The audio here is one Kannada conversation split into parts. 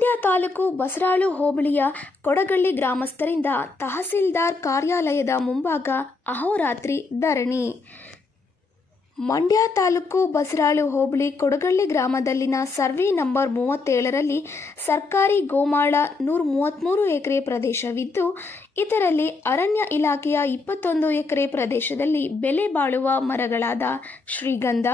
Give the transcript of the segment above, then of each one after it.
ತಾಲೂಕು ಬಸರಾಳು ಹೋಬಳಿಯ ಕೊಡಗಳ್ಳಿ ಗ್ರಾಮಸ್ಥರಿಂದ ತಹಸೀಲ್ದಾರ್ ಕಾರ್ಯಾಲಯದ ಮುಂಭಾಗ ಅಹೋರಾತ್ರಿ ಧರಣಿ. ಮಂಡ್ಯ ತಾಲೂಕು ಬಸರಾಳು ಹೋಬಳಿ ಕೊಡಗಳ್ಳಿ ಗ್ರಾಮದಲ್ಲಿನ ಸರ್ವೆ ನಂಬರ್ ಮೂವತ್ತೇಳರಲ್ಲಿ ಸರ್ಕಾರಿ ಗೋಮಾಳ ನೂರ ಮೂವತ್ತ್ಮೂರು ಎಕರೆ ಪ್ರದೇಶವಿದ್ದು, ಇದರಲ್ಲಿ ಅರಣ್ಯ ಇಲಾಖೆಯ ಇಪ್ಪತ್ತೊಂದು ಎಕರೆ ಪ್ರದೇಶದಲ್ಲಿ ಬೆಲೆ ಬಾಳುವ ಮರಗಳಾದ ಶ್ರೀಗಂಧ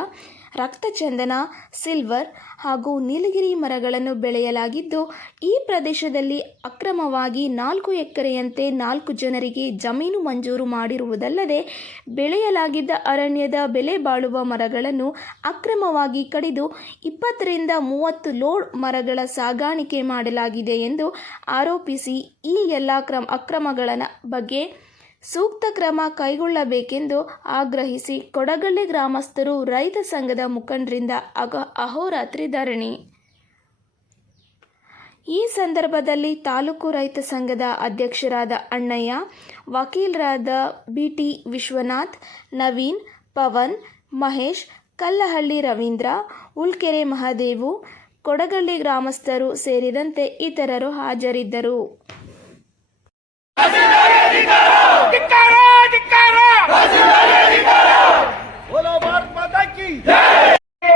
ರಕ್ತಚಂದನ, ಸಿಲ್ವರ್ ಹಾಗೂ ನೀಲಗಿರಿ ಮರಗಳನ್ನು ಬೆಳೆಯಲಾಗಿದ್ದು, ಈ ಪ್ರದೇಶದಲ್ಲಿ ಅಕ್ರಮವಾಗಿ ನಾಲ್ಕು ಎಕರೆಯಂತೆ ನಾಲ್ಕು ಜನರಿಗೆ ಜಮೀನು ಮಂಜೂರು ಮಾಡಿರುವುದಲ್ಲದೆ, ಬೆಳೆಯಲಾಗಿದ್ದ ಅರಣ್ಯದ ಬೆಲೆ ಬಾಳುವ ಮರಗಳನ್ನು ಅಕ್ರಮವಾಗಿ ಕಡಿದು ಇಪ್ಪತ್ತರಿಂದ ಮೂವತ್ತು ಲೋಡ್ ಮರಗಳ ಸಾಗಾಣಿಕೆ ಮಾಡಲಾಗಿದೆ ಎಂದು ಆರೋಪಿಸಿ ಈ ಎಲ್ಲ ಕ್ರಮ, ಅಕ್ರಮಗಳ ಬಗ್ಗೆ ಸೂಕ್ತ ಕ್ರಮ ಕೈಗೊಳ್ಳಬೇಕೆಂದು ಆಗ್ರಹಿಸಿ ಕೊಡಗಳ್ಳಿ ಗ್ರಾಮಸ್ಥರು ರೈತ ಸಂಘದ ಮುಖಂಡರಿಂದ ಅಗ ಅಹೋರಾತ್ರಿ ಧರಣಿ. ಈ ಸಂದರ್ಭದಲ್ಲಿ ತಾಲೂಕು ರೈತ ಸಂಘದ ಅಧ್ಯಕ್ಷರಾದ ಅಣ್ಣಯ್ಯ, ವಕೀಲರಾದ ಬಿಟಿ ವಿಶ್ವನಾಥ್, ನವೀನ್, ಪವನ್, ಮಹೇಶ್, ಕಲ್ಲಹಳ್ಳಿ ರವೀಂದ್ರ ಉಳ್ಕೆರೆ ಮಹಾದೇವು ಕೊಡಗಳ್ಳಿ ಗ್ರಾಮಸ್ಥರು ಸೇರಿದಂತೆ ಇತರರು ಹಾಜರಿದ್ದರು.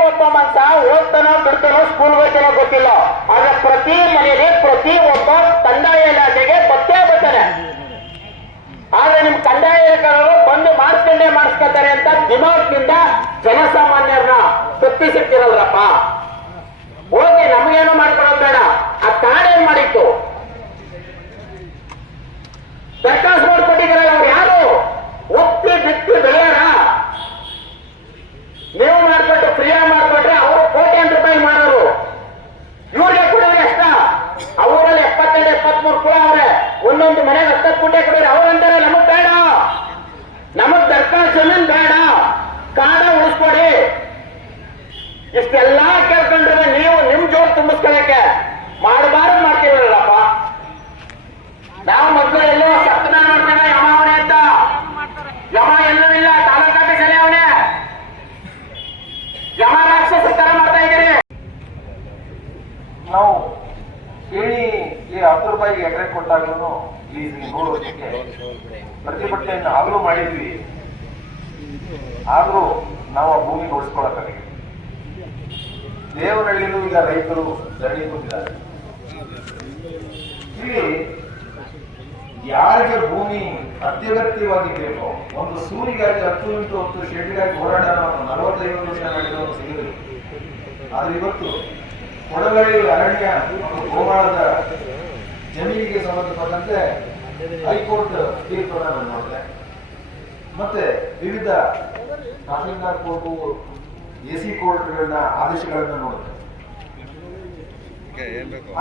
ಒಬ್ಬ ಮನುಷ್ಯ ಓದ್ತಾನೋ ಬಿಡ್ತಾನೋ ಸ್ಕೂಲ್ ಹೋಗ್ತಾನೋ ಗೊತ್ತಿಲ್ಲ. ಆದ್ರೆ ಪ್ರತಿ ಮನೆಗೆ ಪ್ರತಿ ಒಬ್ಬ ಕಂದಾಯ ಇಲಾಖೆಗೆ ಬತ್ತೇ ಬರ್ತಾನೆ ಆದ್ರೆ ನಿಮ್ ಕಂದಾಯ ಇಲಾಖೆಯವರು ಬಂದು ಮಾಡಿಸ್ಕೊಂಡೇ ಮಾಡಿಸ್ಕೊತಾರೆ ಅಂತ ದಿಮಾಗ್ನಿಂದ ಜನಸಾಮಾನ್ಯರನ್ನ ತಪ್ಪಿಸಿಟ್ಟಿರಲ್ರಪ್ಪ ಹೋಗಿ ನಮಗೇನು ಮಾಡ್ಕೊಳೋದು ಬೇಡ. ಆ ಏನ್ ಮಾಡಿತ್ತು. ದರಖಾಸ್ತು ಒಂದೊಂದು ಮನೆಗೆ ಹತ್ತತ್ತು ಕುಂಟೆ ಕೊಡಿದ್ರೆ ಅವ್ರಂತಾರೆ ನಮಗ್ ಬೇಡ. ನಮಗ್ ಜಮೀನ್ ಬೇಡ. ಕಾಡ ಉಳಿಸ್ಕೊಡಿ. ಇಷ್ಟೆಲ್ಲಾ ಕೇಳ್ಕೊಂಡ್ರೆ ನೀವು ನಿಮ್ ಜೋರ್ ತುಂಬಿಸ್ಕೊಳಕ್ಕೆ. ರೂಪಾಯಿಗೆ ಎಕರೆ ಕೊಟ್ಟಾಗ್ಲೂ ಲೀಸ್ಗೆ ನೋಡೋದಕ್ಕೆ ಪ್ರತಿಭಟನೆಯನ್ನು ಆಗಲೂ ಮಾಡಿದ್ವಿ. ಆದ್ರೂ ನಾವು ಆ ಭೂಮಿ ಉಳಿಸ್ಕೊಳಕ್ಕಾಗಿಲ್ಲ ದೇವನಹಳ್ಳಿನೂ ಈಗ ರೈತರು ಧರಣಿ ಕೂತಿದ್ದಾರೆ. ಇಲ್ಲಿ ಯಾರಿಗೆ ಭೂಮಿ ಅತ್ಯಗತ್ಯವಾಗಿ ಬೇಕೋ ಒಂದು ಸೂರಿಗಾಗಿ ಹತ್ತು ಇಂಟು ಹತ್ತು ಶೆಡ್ಗಾಗಿ ಹೋರಾಟ ನಲವತ್ತೈದು ವರ್ಷ ಸಿಗಲಿಲ್ಲ ಆದ್ರೆ ಇವತ್ತು ಕೊಡಗಳ್ಳಿ ಅರಣ್ಯ ಮತ್ತು ಗೋಮಾಳದ ಬಂದಂತೆ ಹೈಕೋರ್ಟ್ ತೀರ್ಪನ್ನು ನಾನು ನೋಡಿದೆ. ಮತ್ತೆ ವಿವಿಧ ತಹಸೀಲ್ದಾರ್ ಕೋರ್ಟು ಎ ಸಿ ಕೋರ್ಟ್ಗಳನ್ನ ಆದೇಶಗಳನ್ನು ನೋಡಿದೆ.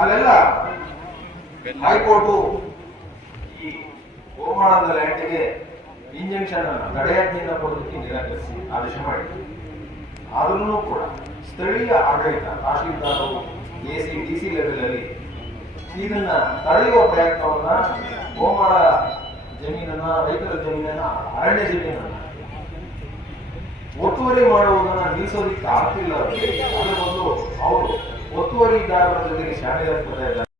ಅಲ್ಲೆಲ್ಲ ಹೈಕೋರ್ಟು ಈ ಗೋಮಾಳದ ಲ್ಯಾಂಡ್ಗೆ ಇಂಜೆಕ್ಷನ್ ತಡೆಯಾಜ್ಞೆಯನ್ನು ಕೊಡೋದಕ್ಕೆ ನಿರಾಕರಿಸಿ ಆದೇಶ ಮಾಡಿದೆ ಆದ್ರೂ ಕೂಡ ಸ್ಥಳೀಯ ಆಡಳಿತ ತಹಶೀಲ್ದಾರರು A C D C level ಇದನ್ನ ತಡೆಯುವ ಪ್ರಯತ್ನವನ್ನ ಗೋಮಾಳ ಜಮೀನನ್ನ, ರೈತರ ಜಮೀನನ್ನ, ಅರಣ್ಯ ಜಮೀನನ್ನ ಒತ್ತುವರಿ ಮಾಡುವುದನ್ನ ನಿಲ್ಲಿಸೋದಿಕ್ಕೆ ಆಗ್ತಿಲ್ಲ. ಅದೇ ಅದರ ಬದಲು ಅವರು ಒತ್ತುವರಿದಾರರ ಜೊತೆಗೆ ಶಾಮೀಲಾಗ್ತಾ ಇದ್ದಾರೆ